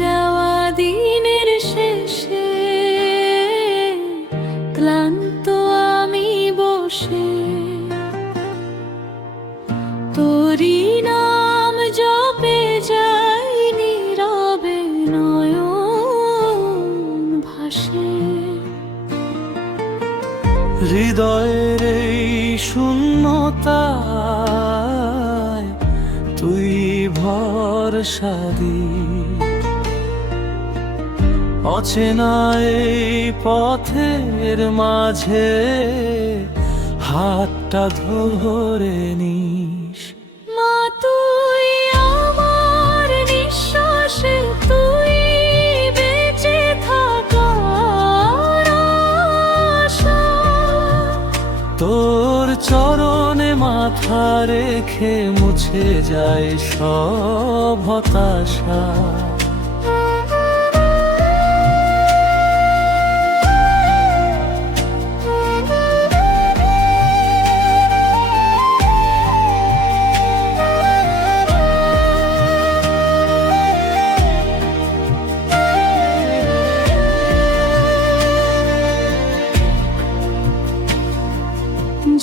যাওয়া দিনের শেষে ক্লান্ত আমি বসে তোরি নাম জপে যাই নীরবে নয়ন ভাসে। হৃদয়ের এই শূন্যতায় তুই ভরসা দি, অচেনা এই পথের মাঝে হাতটা ধরে নিস। মা তুই আমার নিঃশ্বাসে, তুই বেঁচে থাকার আশা। তোর চরণে মাথা রেখে মুছে যায় সব হতাশা।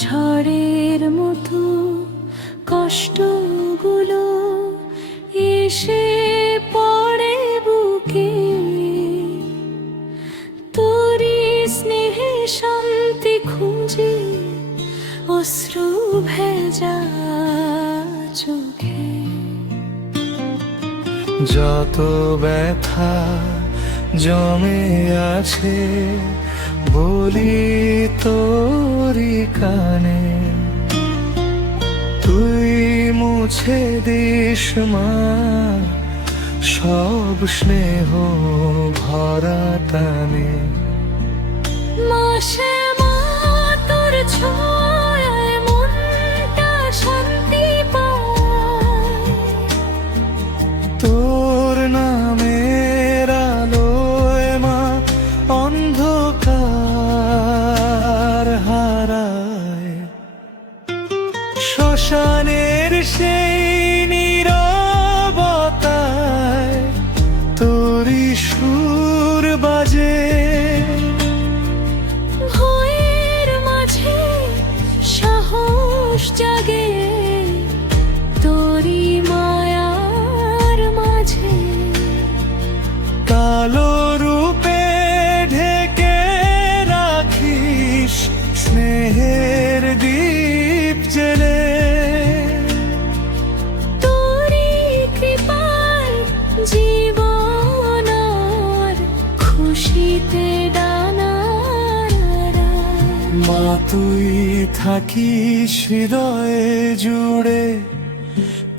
ঝড়ের মতো কষ্টগুলো এসে পড়ে বুকে, তোরি স্নেহে শান্তি খুঁজে অশ্রু ভেজা চোখে। যত ব্যথা জমে আছে বলি তোরি কানে, তুই মুছে দিস মা সব স্নেহ ভরা টানে। মাসে মা তোর ছোঁয়ায় মনটা শান্তি পায়, তোর নামের আলোয় মা অন্ধকার হারায়। শ্মশানের সেই নীরবতায় তোরি সুর বাজে, ভয়ের মাঝে সাহস জাগে তোরি মায়ার মাঝে। কালো রূপে ঢেকে রাখিস স্নেহের দীপ জেলে। তোরি কৃপায় জীবন আর খুশিতে ডানার আড়ায়। মা তুই থাকিস হৃদয়ে জুড়ে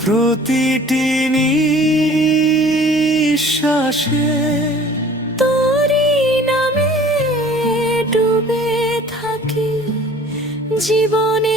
প্রতিটি নিঃশ্বাসে। তোরি নামে ডুবে থাকি জীবনে